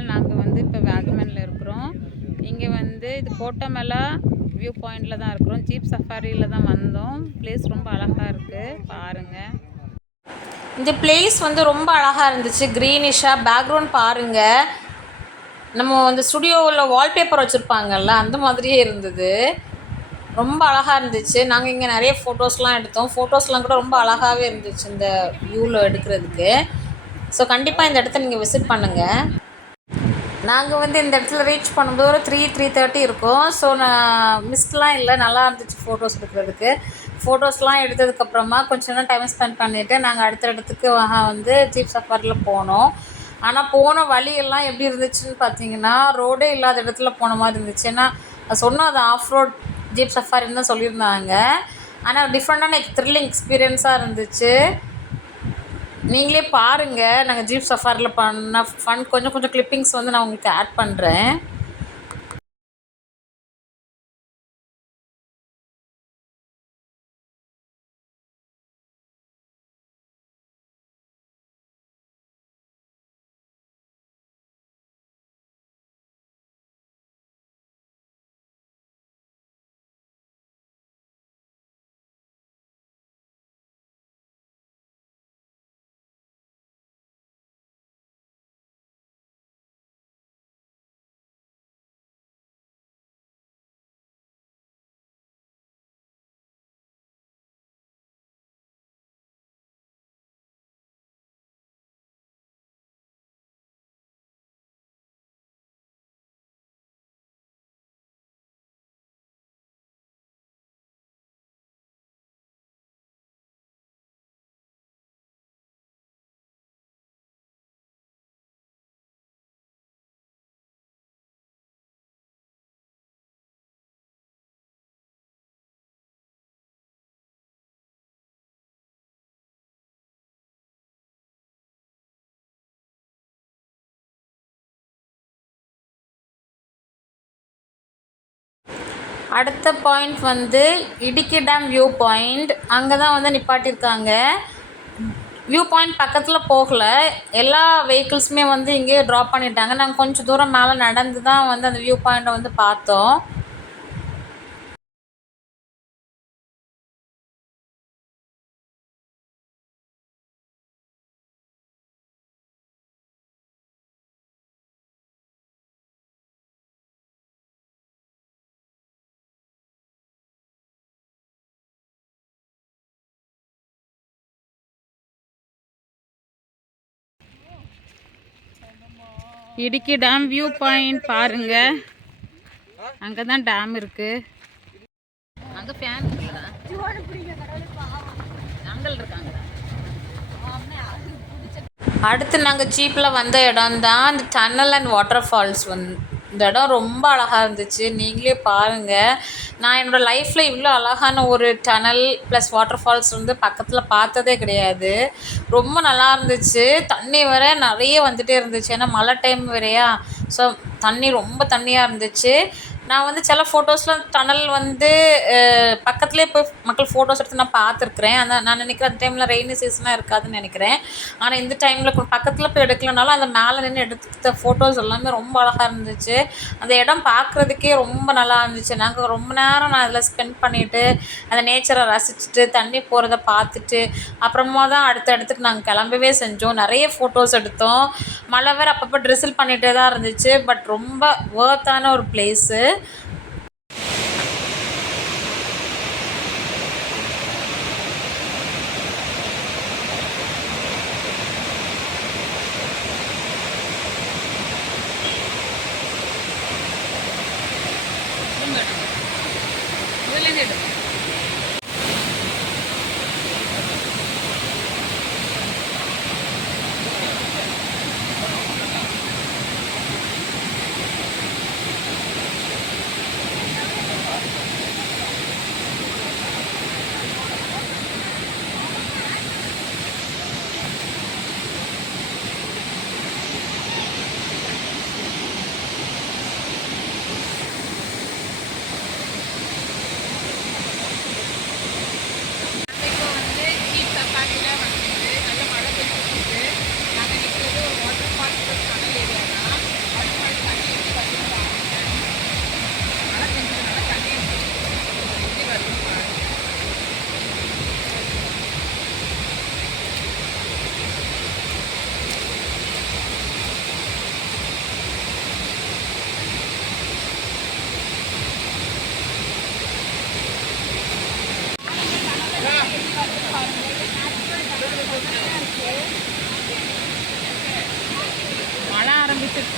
Channel. நாங்கள் வந்து இப்போ வேகமனில் இருக்கிறோம். இங்கே வந்து இது கோட்டமலா வியூ பாயிண்டில் தான் இருக்கிறோம். ஜீப் சஃபாரியில் தான் வந்தோம். பிளேஸ் ரொம்ப அழகாக இருக்குது, பாருங்கள். இந்த பிளேஸ் வந்து ரொம்ப அழகாக இருந்துச்சு, க்ரீனிஷாக. பேக்ரவுண்ட் பாருங்கள், நம்ம அந்த ஸ்டுடியோவில் வால்பேப்பர் வச்சுருப்பாங்கல்ல அந்த மாதிரியே இருந்தது. ரொம்ப அழகாக இருந்துச்சு. நாங்கள் இங்கே நிறைய ஃபோட்டோஸ்லாம் எடுத்தோம். ஃபோட்டோஸ்லாம் கூட ரொம்ப அழகாகவே இருந்துச்சு இந்த வியூவில் எடுக்கிறதுக்கு. ஸோ கண்டிப்பாக இந்த இடத்த நீங்கள் விசிட் பண்ணுங்கள். நாங்கள் வந்து இந்த இடத்துல ரீச் பண்ணும்போது ஒரு 3:30 இருக்கும். ஸோ நான் மிஸ்லாம் இல்லை, நல்லா இருந்துச்சு ஃபோட்டோஸ் எடுக்கிறதுக்கு. ஃபோட்டோஸ்லாம் எடுத்ததுக்கப்புறமா கொஞ்சம் நேரம் டைம் ஸ்பெண்ட் பண்ணிவிட்டு நாங்கள் அடுத்த இடத்துக்கு வந்து ஜீப் சஃபாரியில் போனோம். ஆனால் போன வழியெல்லாம் எப்படி இருந்துச்சுன்னு பார்த்தீங்கன்னா, ரோடே இல்லாத இடத்துல போன மாதிரி இருந்துச்சு. ஏன்னா சொன்னால் அது ஆஃப் ரோட் ஜீப் சஃபாரின்னு தான் சொல்லியிருந்தாங்க. ஆனால் டிஃப்ரெண்ட்டான த்ரில்லிங் எக்ஸ்பீரியன்ஸாக இருந்துச்சு. நீங்களே பாருங்கள், நாங்கள் ஜீப் சஃபாரியில் பண்ண ஃபன் கொஞ்சம் கொஞ்சம் கிளிப்பிங்ஸ் வந்து நான் உங்களுக்கு ஆட் பண்ணுறேன். அடுத்த பாயிண்ட் வந்து இடுக்கி டேம் வியூ பாயிண்ட். அங்கே தான் வந்து நிப்பாட்டியிருக்காங்க. வியூ பாயிண்ட் பக்கத்தில் போகல, எல்லா வெஹிக்கிள்ஸுமே வந்து இங்கேயே ட்ராப் பண்ணிட்டாங்க. நாங்கள் கொஞ்சம் தூரம் மேலே நடந்து தான் வந்து அந்த வியூ பாயிண்ட்டை வந்து பார்த்தோம். இடுக்கி டேம் வியூ பாயிண்ட் பாருங்கள். அங்கே தான் டேம் இருக்குது. அங்கே ஃபேன் இருக்குல்லடா, அங்கே இருக்காங்கடா. அடுத்து நாங்கள் ஜீப்பில் வந்த இடம் தான் இந்த டன்னல் அண்ட் வாட்டர் ஃபால்ஸ். இந்த இடம் ரொம்ப அழகாக இருந்துச்சு, நீங்களே பாருங்கள். நான் என்னோடய லைஃப்பில் இவ்வளோ அழகான ஒரு டனல் ப்ளஸ் வாட்டர் ஃபால்ஸ் வந்து பக்கத்தில் பார்த்ததே கிடையாது. ரொம்ப நல்லா இருந்துச்சு. தண்ணி வேற நிறைய வந்துகிட்டே இருந்துச்சு, ஏன்னா மழை டைம் வேறையா. ஸோ தண்ணி ரொம்ப தண்ணியாக இருந்துச்சு. நான் வந்து சில ஃபோட்டோஸில் டனல் வந்து பக்கத்துலேயே போய் மக்கள் ஃபோட்டோஸ் எடுத்து நான் பார்த்துருக்குறேன். ஆனால் நான் நினைக்கிறேன் அந்த டைமில் ரெய்னி சீசனாக இருக்காதுன்னு நினைக்கிறேன். ஆனால் இந்த டைமில் பக்கத்தில் போய் எடுக்கலனாலும் அந்த மேலே நின்று எடுத்த ஃபோட்டோஸ் எல்லாமே ரொம்ப அழகாக இருந்துச்சு. அந்த இடம் பார்க்குறதுக்கே ரொம்ப நல்லா இருந்துச்சு. நாங்கள் ரொம்ப நேரம் நான் அதில் ஸ்பெண்ட் பண்ணிவிட்டு அந்த நேச்சரை ரசிச்சுட்டு தண்ணி போகிறத பார்த்துட்டு அப்புறமா தான் அடுத்த இடத்துக்கு நாங்கள் கிளம்பவே செஞ்சோம். நிறைய ஃபோட்டோஸ் எடுத்தோம். மழை வேறு அப்பப்போ ட்ரிசில் பண்ணிகிட்டே தான் இருந்துச்சு. பட் ரொம்ப வர்த்தான ஒரு பிளேஸு.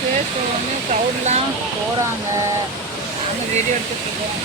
இருக்குது. ஸோ வந்து க்ரௌட்லாம் போகிறாங்க, நம்ம வீடியோ எடுத்துகிட்ருக்கோம்.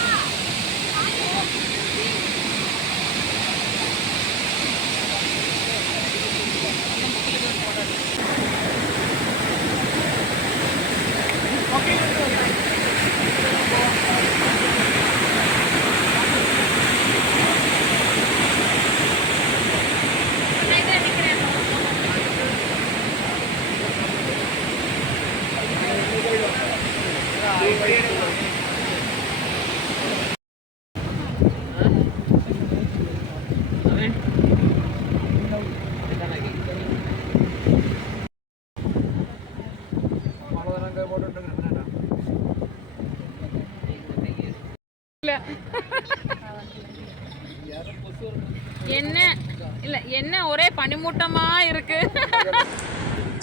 என்ன இல்லை, என்ன ஒரே பனிமூட்டமாக இருக்குது.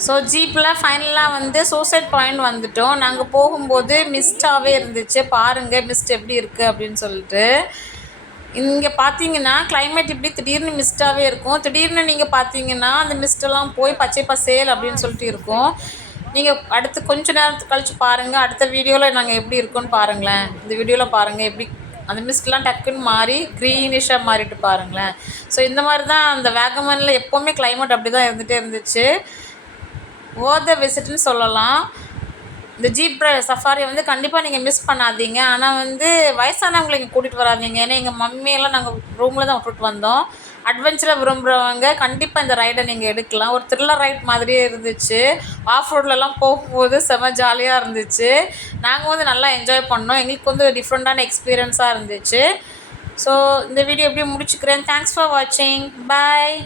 ஸோ ஜீப்பில் ஃபைனலாக வந்து சூசைட் பாயிண்ட் வந்துட்டோம். நாங்கள் போகும்போது மிஸ்டாகவே இருந்துச்சு. பாருங்கள் மிஸ்ட் எப்படி இருக்குது அப்படின்னு சொல்லிட்டு. இங்கே பார்த்தீங்கன்னா கிளைமேட் இப்படி திடீர்னு மிஸ்டாகவே இருக்கும். திடீர்னு நீங்கள் பார்த்தீங்கன்னா அந்த மிஸ்டெல்லாம் போய் பச்சை பசேல் அப்படின்னு சொல்லிட்டு இருக்கும். நீங்கள் அடுத்து கொஞ்சம் நேரத்துக்கு கழிச்சு பாருங்கள். அடுத்த வீடியோவில் நாங்கள் எப்படி இருக்கோன்னு பாருங்களேன். இந்த வீடியோவில் பாருங்கள் எப்படி அந்த மிஸ்ட்லாம் டக்குன்னு மாறி க்ரீனிஷாக மாறிட்டு பாருங்களேன். ஸோ இந்த மாதிரி தான் அந்த வேகமனில் எப்போவுமே கிளைமேட் அப்படி தான் இருந்துகிட்டே இருந்துச்சு. worth a விசிட்னு சொல்லலாம். இந்த ஜீப் சஃபாரியை வந்து கண்டிப்பாக நீங்கள் மிஸ் பண்ணாதீங்க. ஆனால் வந்து வயசானவங்களை இங்கே கூட்டிகிட்டு வராதீங்க. ஏன்னா எங்கள் மம்மியெல்லாம் நாங்கள் ரூமில் தான் விட்டுட்டு வந்தோம். அட்வென்ச்சரை விரும்புகிறவங்க கண்டிப்பாக இந்த ரைடை நீங்கள் எடுக்கலாம். ஒரு த்ரில்லர் ரைட் மாதிரியே இருந்துச்சு. ஆஃப் ரோட்லலாம் போகும்போது செம ஜாலியாக இருந்துச்சு. நாங்கள் வந்து நல்லா என்ஜாய் பண்ணோம். எங்களுக்கு வந்து டிஃப்ரெண்ட்டான எக்ஸ்பீரியன்ஸாக இருந்துச்சு. ஸோ இந்த வீடியோ எப்படியும் முடிச்சுக்கிறேன். தேங்க்ஸ் ஃபார் வாட்சிங். பாய்.